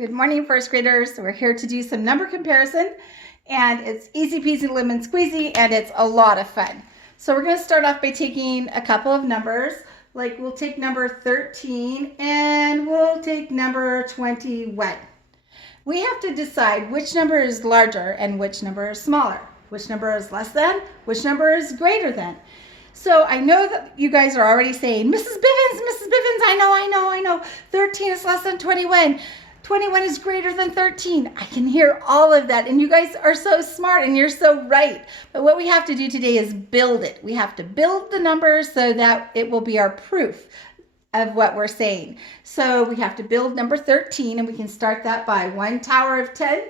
Good morning, first graders. We're here to do some number comparison, and it's easy peasy lemon squeezy, and it's a lot of fun. So we're going to start off by taking a couple of numbers. Like we'll take number 13 and we'll take number 21. We have to decide which number is larger and which number is smaller. Which number is less than, which number is greater than. So I know that you guys are already saying, Mrs. Bivens, I know. 13 is less than 21. 21 is greater than 13. I can hear all of that. And you guys are so smart and you're so right. But what we have to do today is build it. We have to build the numbers so that it will be our proof of what we're saying. So we have to build number 13, and we can start that by 1 tower of 10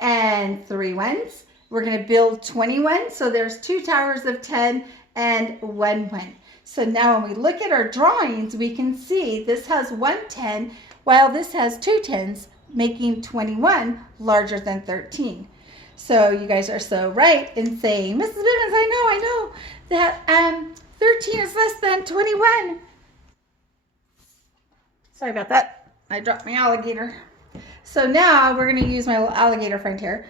and 3 ones. We're going to build 21. So there's 2 towers of 10 and 1 1. So now when we look at our drawings, we can see this has 1 10, while this has 2 10s, making 21 larger than 13. So you guys are so right in saying, Mrs. Bivens, I know that 13 is less than 21. Sorry about that. I dropped my alligator. So now we're going to use my alligator friend here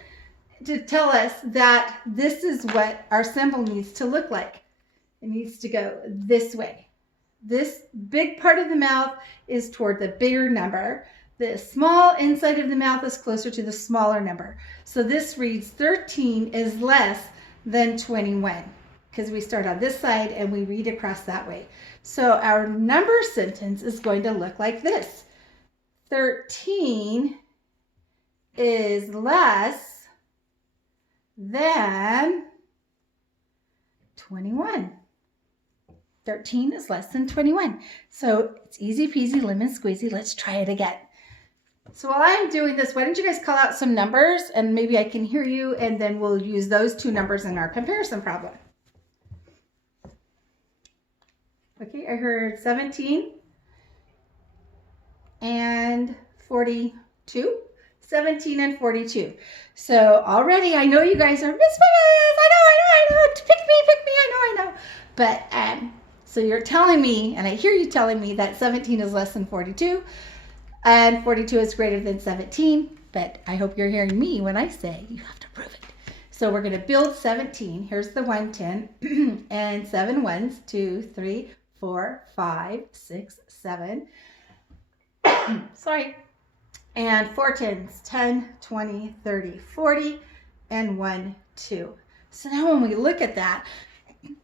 to tell us that this is what our symbol needs to look like. It needs to go this way. This big part of the mouth is toward the bigger number. The small inside of the mouth is closer to the smaller number. So this reads 13 is less than 21 because we start on this side and we read across that way. So our number sentence is going to look like this. 13 is less than 21. 13 is less than 21. So it's easy peasy lemon squeezy. Let's try it again. So while I'm doing this, why don't you guys call out some numbers and maybe I can hear you, and then we'll use those 2 numbers in our comparison problem. Okay, I heard 17 and 42. 17 and 42. So already I know you guys are, Miss Bivens, I know. Pick me, I know. But so you're telling me, and I hear you telling me that 17 is less than 42 and 42 is greater than 17. But I hope you're hearing me when I say you have to prove it. So we're going to build 17. Here's the 1 10 and 7 ones, 2, 3, 4, 5, 6, 7. Sorry. And 4 10s, 10, 20, 30, 40, and 1, 2. So now when we look at that,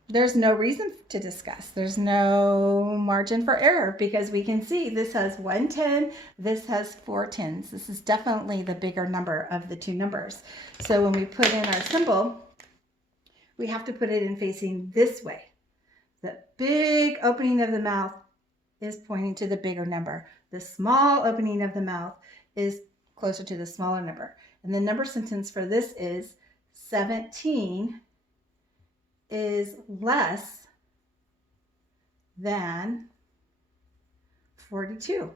there's no reason to discuss. There's no margin for error because we can see this has 1 10, this has 4 10s. This is definitely the bigger number of the 2 numbers. So when we put in our symbol, we have to put it in facing this way. The big opening of the mouth is pointing to the bigger number. The small opening of the mouth is closer to the smaller number. And the number sentence for this is 17 is less than 42.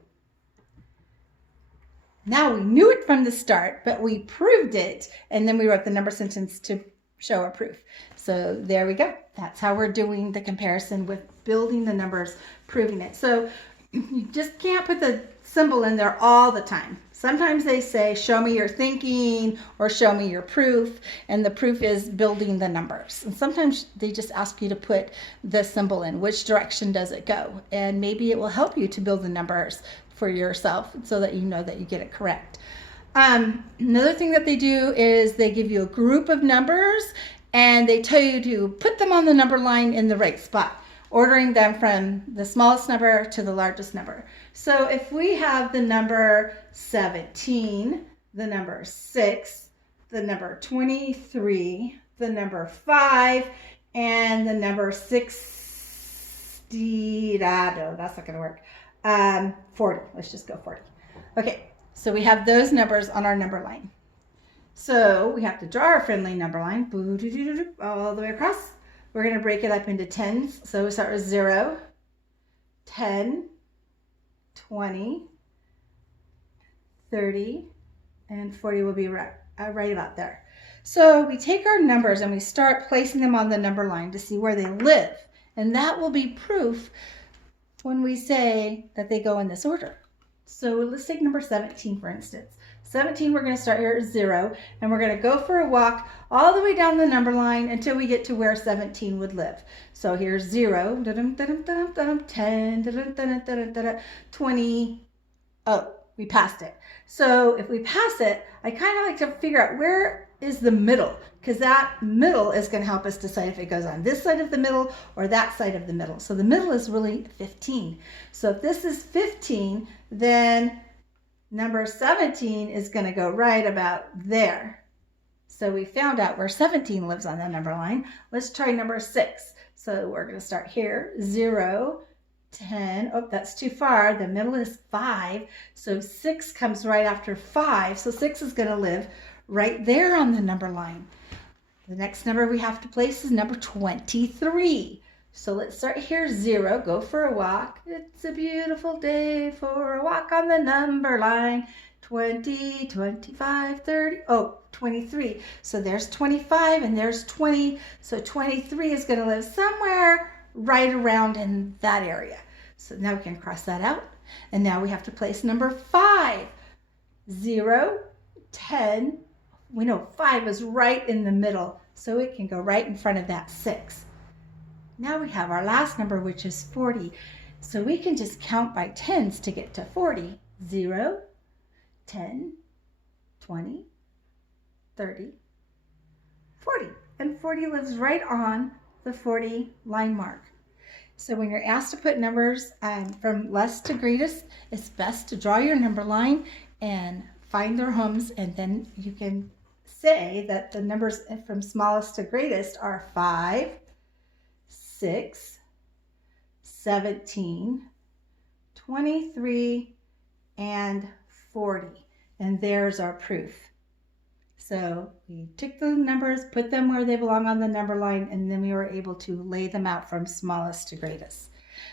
Now we knew it from the start, but we proved it, and then we wrote the number sentence to show our proof. So there we go. That's how we're doing the comparison with building the numbers, proving it. So you just can't put the symbol in there all the time. Sometimes they say, show me your thinking or show me your proof, and the proof is building the numbers. And sometimes they just ask you to put the symbol in. Which direction does it go? And maybe it will help you to build the numbers for yourself so that you know that you get it correct. Another thing that they do is they give you a group of numbers and they tell you to put them on the number line in the right spot, ordering them from the smallest number to the largest number. So if we have the number 17, the number 6, the number 23, the number 5, and the number 60, no, that's not going to work, 40, let's just go 40. Okay, so we have those numbers on our number line. So we have to draw our friendly number line all the way across. We're going to break it up into 10s. So we start with 0, 10, 20, 30, and 40 will be right about there. So we take our numbers and we start placing them on the number line to see where they live. And that will be proof when we say that they go in this order. So let's take number 17, for instance. 17, we're going to start here at 0, and we're going to go for a walk all the way down the number line until we get to where 17 would live. So here's 0, 10, 20. Oh, we passed it. So if we pass it, I kind of like to figure out where is the middle, because that middle is going to help us decide if it goes on this side of the middle or that side of the middle. So the middle is really 15. So if this is 15, then number 17 is going to go right about there. So we found out where 17 lives on the number line. Let's try number 6. So we're going to start here, 0, 10. Oh, that's too far. The middle is 5. So 6 comes right after 5. So 6 is going to live right there on the number line. The next number we have to place is number 23. So let's start here, 0, go for a walk. It's a beautiful day for a walk on the number line. 20, 25, 30, oh, 23. So there's 25 and there's 20. So 23 is going to live somewhere right around in that area. So now we can cross that out. And now we have to place number 5. 0, 10. We know 5 is right in the middle, so it can go right in front of that 6. Now we have our last number, which is 40. So we can just count by tens to get to 40. 0, 10, 20, 30, 40. And 40 lives right on the 40 line mark. So when you're asked to put numbers from less to greatest, it's best to draw your number line and find their homes, and then you can say that the numbers from smallest to greatest are 5, 6, 17, 23, and 40. And there's our proof. So we took the numbers, put them where they belong on the number line, and then we were able to lay them out from smallest to greatest.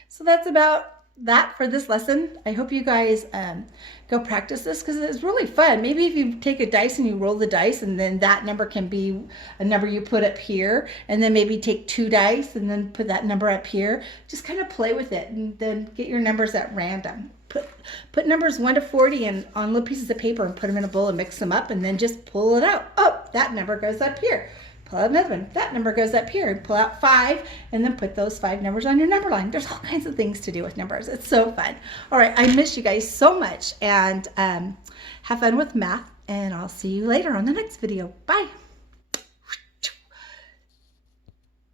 So that's about that for this lesson. I hope you guys go practice this, because it's really fun. Maybe if you take a dice and you roll the dice, and then that number can be a number you put up here, and then maybe take 2 dice and then put that number up here. Just kind of play with it and then get your numbers at random. Put numbers 1 to 40 on little pieces of paper and put them in a bowl and mix them up, and then just pull it out. Oh, that number goes up here. Pull out another one. That number goes up here. Pull out 5, and then put those 5 numbers on your number line. There's all kinds of things to do with numbers. It's so fun. All right, I miss you guys so much, and have fun with math, and I'll see you later on the next video. Bye.